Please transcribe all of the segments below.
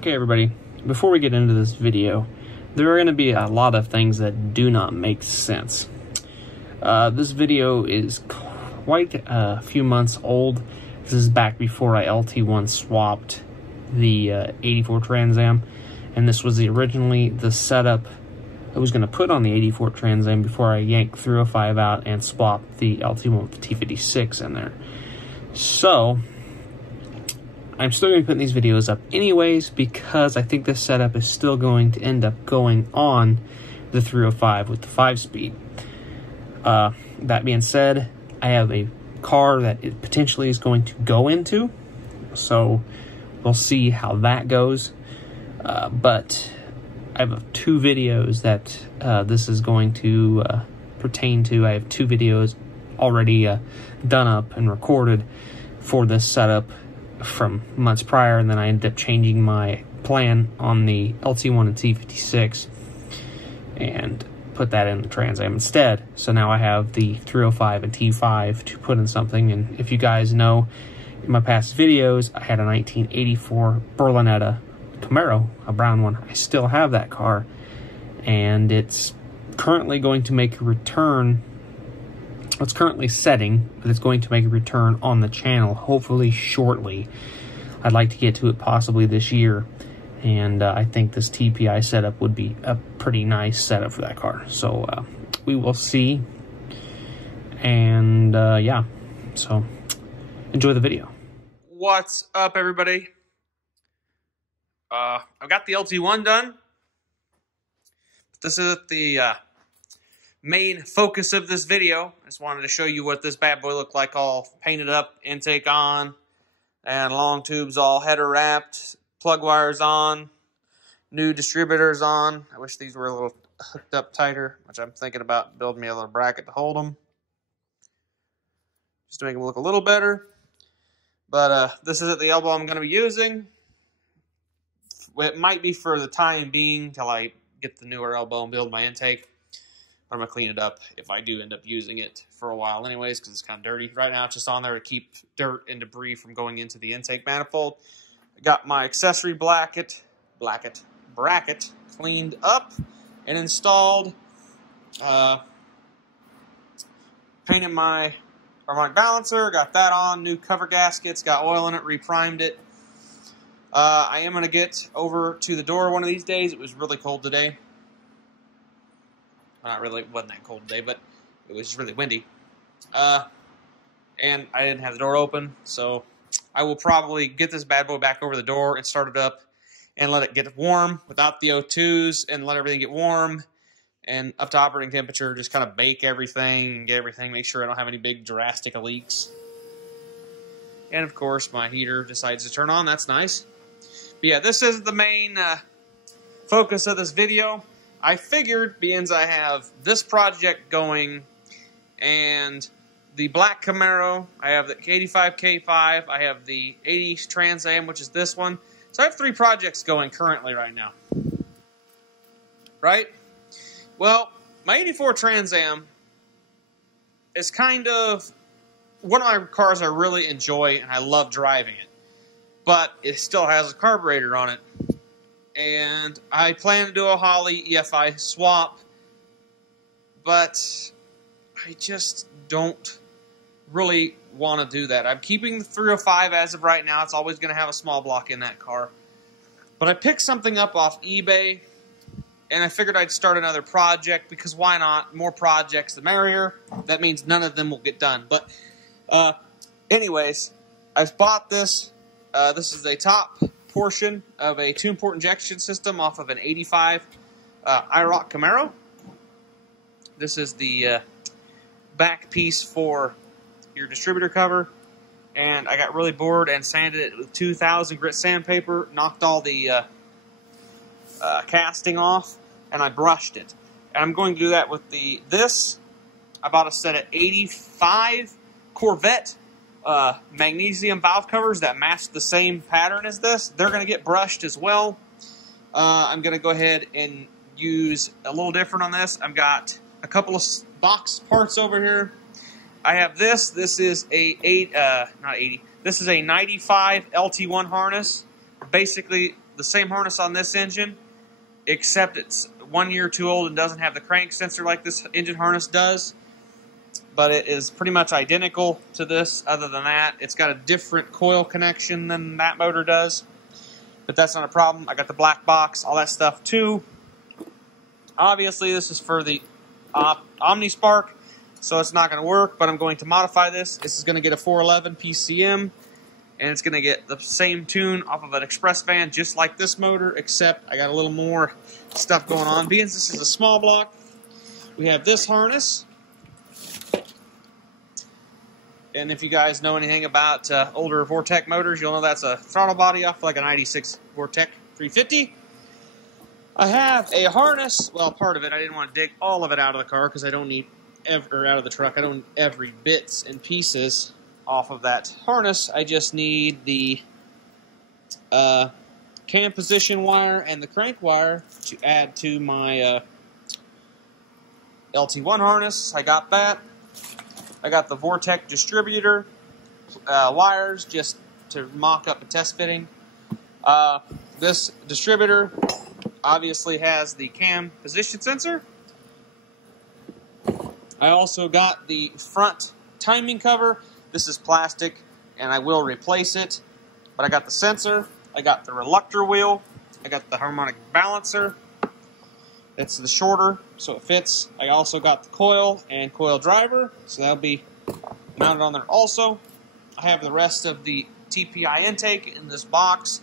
Okay everybody, before we get into this video, there are going to be a lot of things that do not make sense. This video is quite a few months old. This is back before I LT1 swapped the 84 Trans Am, and this was originally the setup I was going to put on the 84 Trans Am before I yanked 305 out and swapped the LT1 with the T56 in there. So I'm still going to be putting these videos up anyways because I think this setup is still going to end up going on the 305 with the 5-speed. That being said, I have a car that it potentially is going to go into, so we'll see how that goes. But I have two videos that this is going to pertain to. I have two videos already done up and recorded for this setup from months prior, and then I ended up changing my plan on the LT1 and T56 and put that in the Trans Am instead. So now I have the 305 and T5 to put in something. And if you guys know, in my past videos, I had a 1984 Berlinetta Camaro, a brown one. I still have that car, and it's currently going to make a return. It's currently setting, but it's going to make a return on the channel hopefully shortly. I'd like to get to it possibly this year, and I think this TPI setup would be a pretty nice setup for that car. So we will see, and yeah, so enjoy the video. What's up, everybody? I've got the LT1 done. This is the main focus of this video. I just wanted to show you what this bad boy looked like, all painted up, intake on, and long tubes all header wrapped, plug wires on, new distributors on. I wish these were a little hooked up tighter, which I'm thinking about building me a little bracket to hold them, just to make them look a little better. But this isn't the elbow I'm going to be using. It might be for the time being till I get the newer elbow and build my intake. But I'm going to clean it up if I do end up using it for a while anyways, because it's kind of dirty. Right now it's just on there to keep dirt and debris from going into the intake manifold. I got my accessory bracket cleaned up and installed. Painted my harmonic balancer, got that on, new cover gaskets, got oil in it, reprimed it. I am going to get over to the door one of these days. It was really cold today. Well, not really, it wasn't that cold today, but it was really windy. And I didn't have the door open, so I will probably get this bad boy back over the door and start it up and let it get warm without the O2s and let everything get warm and up to operating temperature. Just kind of bake everything and get everything, make sure I don't have any big drastic leaks. And of course, my heater decides to turn on. That's nice. But yeah, this is the main focus of this video. I figured, being I have this project going and the black Camaro, I have the 85 K5, I have the 80 Trans Am, which is this one. So I have 3 projects going currently right now. Right? Well, my 84 Trans Am is kind of one of my cars I really enjoy, and I love driving it. But it still has a carburetor on it. And I plan to do a Holley EFI swap, but I just don't really want to do that. I'm keeping the 305 as of right now. It's always going to have a small block in that car. But I picked something up off eBay, and I figured I'd start another project, because why not? More projects, the merrier. That means none of them will get done. But anyways, I've bought this. This is a top portion of a 2-port injection system off of an 85 IROC Camaro. This is the back piece for your distributor cover, and I got really bored and sanded it with 2000 grit sandpaper, knocked all the casting off, and I brushed it. And I'm going to do that with this. I bought a set of 85 Corvette magnesium valve covers that match the same pattern as this. They're going to get brushed as well. I'm going to go ahead and use a little different on this. I've got a couple of box parts over here. I have this. This is a This is a 95 LT1 harness. Basically, the same harness on this engine, except it's 1 year too old and doesn't have the crank sensor like this engine harness does. But it is pretty much identical to this. Other than that, it's got a different coil connection than that motor does. But that's not a problem. I got the black box, all that stuff too. Obviously, this is for the OmniSpark, so it's not going to work, but I'm going to modify this. This is going to get a 411 PCM, and it's going to get the same tune off of an express van, just like this motor, except I got a little more stuff going on. Being this is a small block, we have this harness. And if you guys know anything about older Vortec motors, you'll know that's a throttle body off like an 96 Vortec 350. I have a harness, well, part of it. I didn't want to dig all of it out of the car because I don't need out of the truck. I don't need every bits and pieces off of that harness. I just need the cam position wire and the crank wire to add to my LT1 harness. I got that. I got the Vortec distributor wires just to mock up a test fitting. This distributor obviously has the cam position sensor. I also got the front timing cover. This is plastic, and I will replace it. But I got the sensor. I got the reluctor wheel. I got the harmonic balancer. It's the shorter, so it fits. I also got the coil and coil driver, so that'll be mounted on there also. I have the rest of the TPI intake in this box.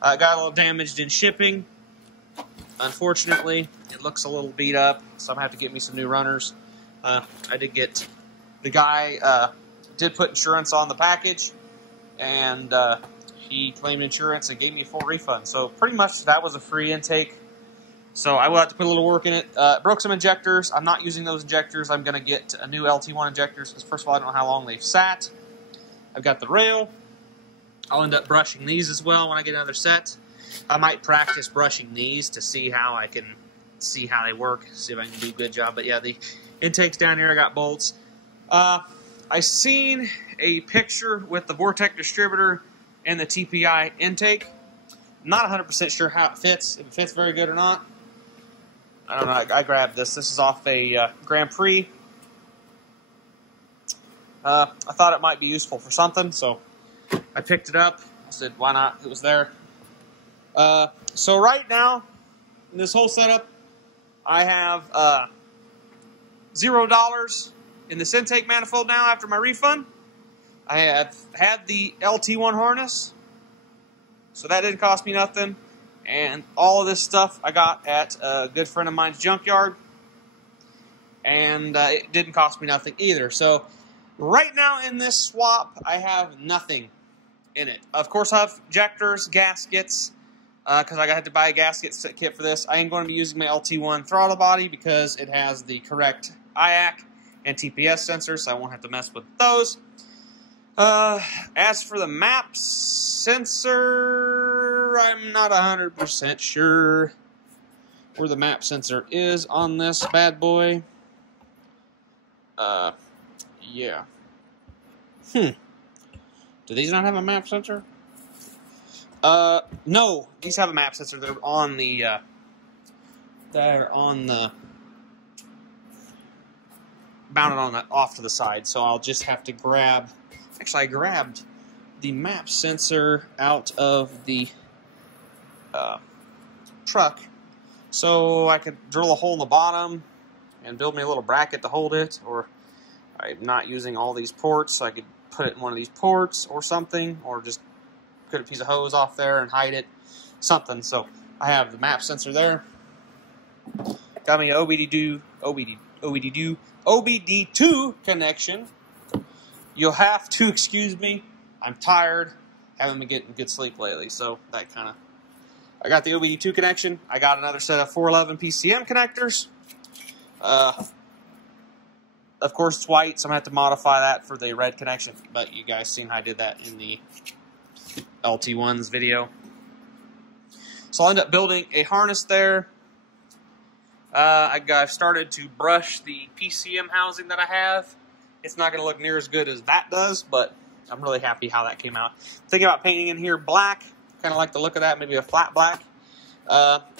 I got a little damaged in shipping. Unfortunately, it looks a little beat up, so I'm going to have to get me some new runners. I did get, the guy did put insurance on the package, and he claimed insurance and gave me a full refund. So pretty much that was a free intake. So I will have to put a little work in it. Broke some injectors. I'm not using those injectors. I'm going to get a new LT1 injectors because, first of all, I don't know how long they've sat. I've got the rail. I'll end up brushing these as well when I get another set. I might practice brushing these to see how I can see how they work, see if I can do a good job. But yeah, the intakes down here, I got bolts. I seen a picture with the Vortec distributor and the TPI intake. Not 100% sure how it fits, if it fits very good or not. I don't know, I grabbed this. This is off a Grand Prix. I thought it might be useful for something, so I picked it up. I said, why not? It was there. So right now, in this whole setup, I have $0 in this intake manifold now after my refund. I have had the LT1 harness, so that didn't cost me nothing. And all of this stuff I got at a good friend of mine's junkyard, and it didn't cost me nothing either. So right now in this swap, I have nothing in it. Of course, I have injectors, gaskets, because I had to buy a gasket kit for this. I am going to be using my LT1 throttle body because it has the correct IAC and TPS sensors, so I won't have to mess with those. As for the map sensor, I'm not 100% sure where the map sensor is on this bad boy. Yeah. Do these not have a map sensor? No, these have a map sensor. They're on the, mounted on the, off to the side, so I'll just have to grab, actually I grabbed the map sensor out of the, truck, so I could drill a hole in the bottom and build me a little bracket to hold it, or I'm not using all these ports, so I could put it in one of these ports or something, or just cut a piece of hose off there and hide it, something. So I have the map sensor there. Got me an OBD2 connection. You'll have to excuse me. I'm tired. Haven't been getting good sleep lately, so that kind of. I got the OBD2 connection. I got another set of 411 PCM connectors. Of course, it's white, so I'm going to have to modify that for the red connection. But you guys seen how I did that in the LT1's video. So I'll end up building a harness there. I've started to brush the PCM housing that I have. It's not going to look near as good as that does, but I'm really happy how that came out. Thinking about painting in here black. Kind of like the look of that, maybe a flat black.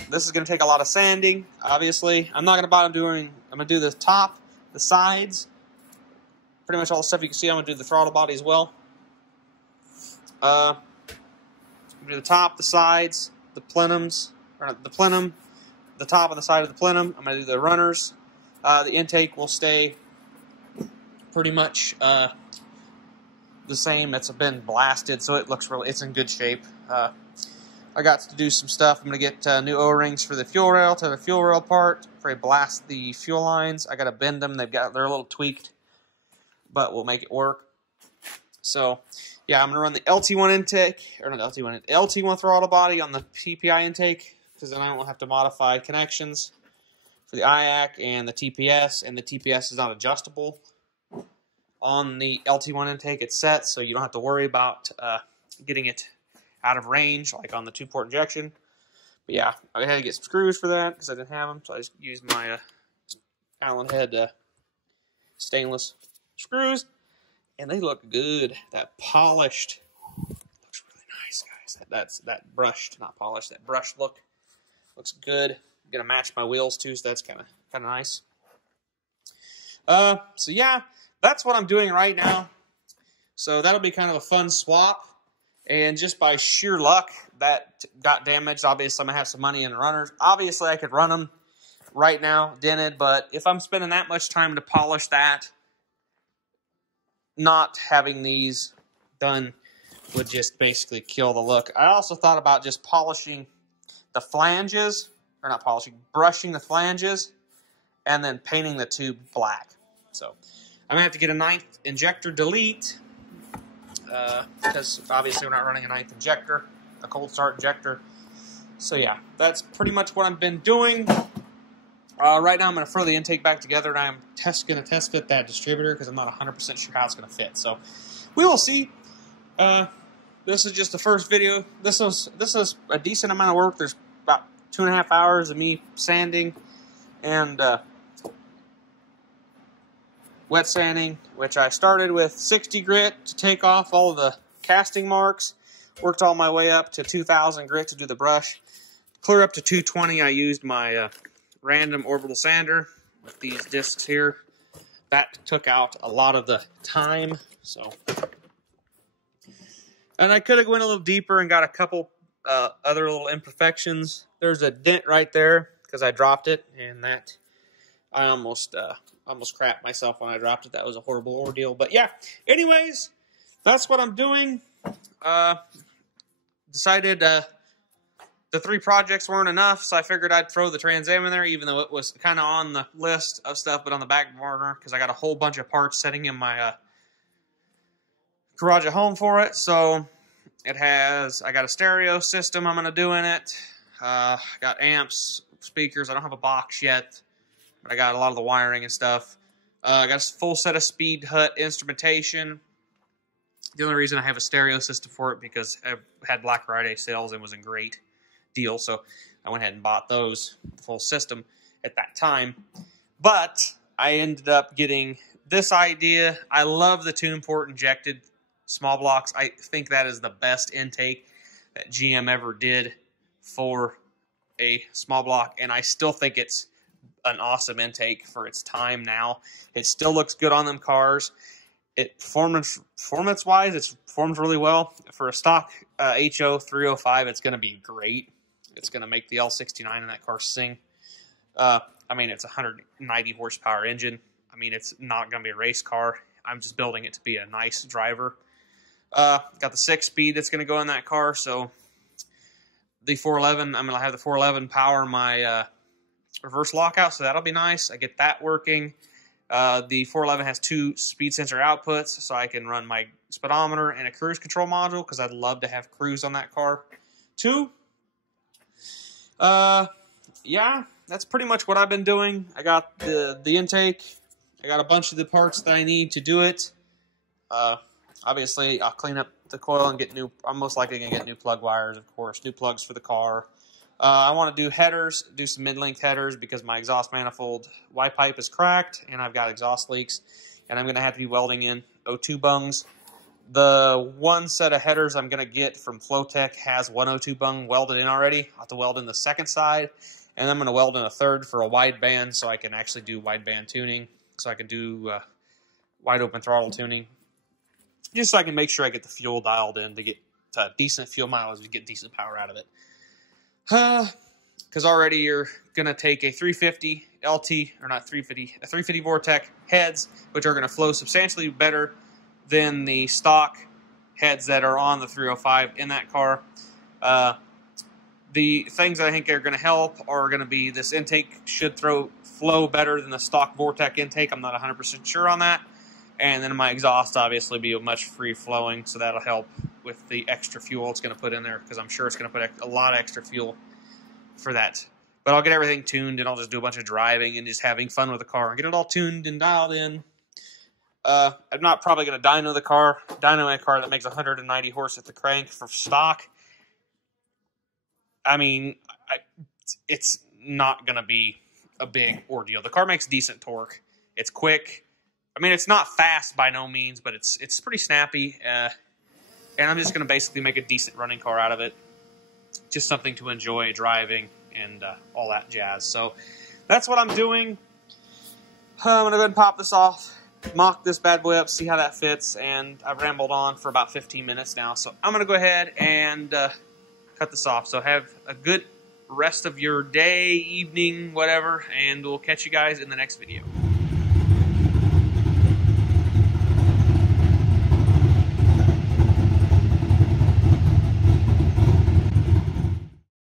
This is going to take a lot of sanding, obviously. I'm not going to bother doing, I'm going to do the top, the sides, pretty much all the stuff you can see. I'm going to do the throttle body as well. Do the top, the sides, the plenums, or the plenum, the top and the side of the plenum. I'm going to do the runners. The intake will stay pretty much the same. It's been blasted, so it looks really, it's in good shape. I got to do some stuff. I'm going to get new O-rings for the fuel rail to the fuel rail part before I blast the fuel lines. I got to bend them. They're a little tweaked, but we'll make it work. So, yeah, I'm going to run the LT1 intake, or not LT1, LT1 throttle body on the TPI intake, because then I won't have to modify connections for the IAC and the TPS, and the TPS is not adjustable. On the LT1 intake, it's set, so you don't have to worry about getting it out of range, like on the 2-port injection. But yeah, I had to get some screws for that because I didn't have them, so I just used my Allen head stainless screws, and they look good. That polished looks really nice, guys. That brushed, not polished, that brushed look looks good. I'm gonna match my wheels too, so that's kind of nice. So yeah, that's what I'm doing right now. So that'll be kind of a fun swap. And just by sheer luck, that got damaged. Obviously, I'm going to have some money in the runners. Obviously, I could run them right now, dented. But if I'm spending that much time to polish that, not having these done would just basically kill the look. I also thought about just polishing the flanges, or not polishing, brushing the flanges, and then painting the tube black. So I'm going to have to get a 9th injector delete, because obviously we're not running a 9th injector, a cold start injector. So yeah, that's pretty much what I've been doing. Right now I'm going to throw the intake back together, and I'm going to test fit that distributor because I'm not 100% sure how it's going to fit. So we will see. This is just the first video. This is a decent amount of work. There's about 2.5 hours of me sanding and wet sanding, which I started with 60 grit to take off all of the casting marks. Worked all my way up to 2,000 grit to do the brush. Clear up to 220, I used my random orbital sander with these discs here. That took out a lot of the time. So, and I could have went a little deeper and got a couple other little imperfections. There's a dent right there because I dropped it, and that I almost crapped myself when I dropped it. That was a horrible ordeal. But yeah, anyways, that's what I'm doing. Decided the 3 projects weren't enough, so I figured I'd throw the Trans Am in there, even though it was kind of on the list of stuff, but on the back burner, because I got a whole bunch of parts setting in my garage at home for it. So it has, I got a stereo system I'm going to do in it. Got amps, speakers. I don't have a box yet, but I got a lot of the wiring and stuff. I got a full set of Speed Hut instrumentation. The only reason I have a stereo system for it because I had Black Friday sales and was a great deal, so I went ahead and bought those, the full system at that time. But I ended up getting this idea. I love the 2-port injected small blocks. I think that is the best intake that GM ever did for a small block, and I still think it's an awesome intake for its time now. It still looks good on them cars. It performance-wise, it's performed really well. For a stock HO 305, it's going to be great. It's going to make the L69 in that car sing. I mean, it's a 190 horsepower engine. I mean, it's not going to be a race car. I'm just building it to be a nice driver. Got the 6-speed that's going to go in that car. So the 411, I'm going to have the 411 power my reverse lockout, so that'll be nice. I get that working. The 411 has 2 speed sensor outputs, so I can run my speedometer and a cruise control module, because I'd love to have cruise on that car too. Yeah, that's pretty much what I've been doing. I got the intake. I got a bunch of the parts that I need to do it. Obviously, I'll clean up the coil and get new. I'm most likely going to get new plug wires, of course, new plugs for the car. I want to do headers, do some mid-length headers, because my exhaust manifold Y pipe is cracked and I've got exhaust leaks, and I'm going to have to be welding in O2 bungs. The one set of headers I'm going to get from Flowtech has 102 bung welded in already. I'll have to weld in the second side, and I'm going to weld in a third for a wideband so I can actually do wideband tuning, so I can do wide open throttle tuning, just so I can make sure I get the fuel dialed in to get decent fuel mileage, to get decent power out of it. Because already you're going to take a 350 LT, or not 350, a 350 Vortec heads, which are going to flow substantially better than the stock heads that are on the 305 in that car. The things that I think are going to help are going to be this intake should flow better than the stock Vortec intake. I'm not 100% sure on that. And then my exhaust obviously be much free flowing, so that'll help with the extra fuel it's going to put in there, because I'm sure it's going to put a lot of extra fuel for that. But I'll get everything tuned, and I'll just do a bunch of driving and just having fun with the car and get it all tuned and dialed in. I'm not probably going to dyno a car that makes 190 horse at the crank for stock. I mean, it's not going to be a big ordeal. The car makes decent torque. It's quick. I mean, it's not fast by no means, but it's pretty snappy. And I'm just going to basically make a decent running car out of it. Just something to enjoy driving and all that jazz. So that's what I'm doing. I'm going to go ahead and pop this off, mock this bad boy up, see how that fits. And I've rambled on for about 15 minutes now. So I'm going to go ahead and cut this off. So have a good rest of your day, evening, whatever. And we'll catch you guys in the next video.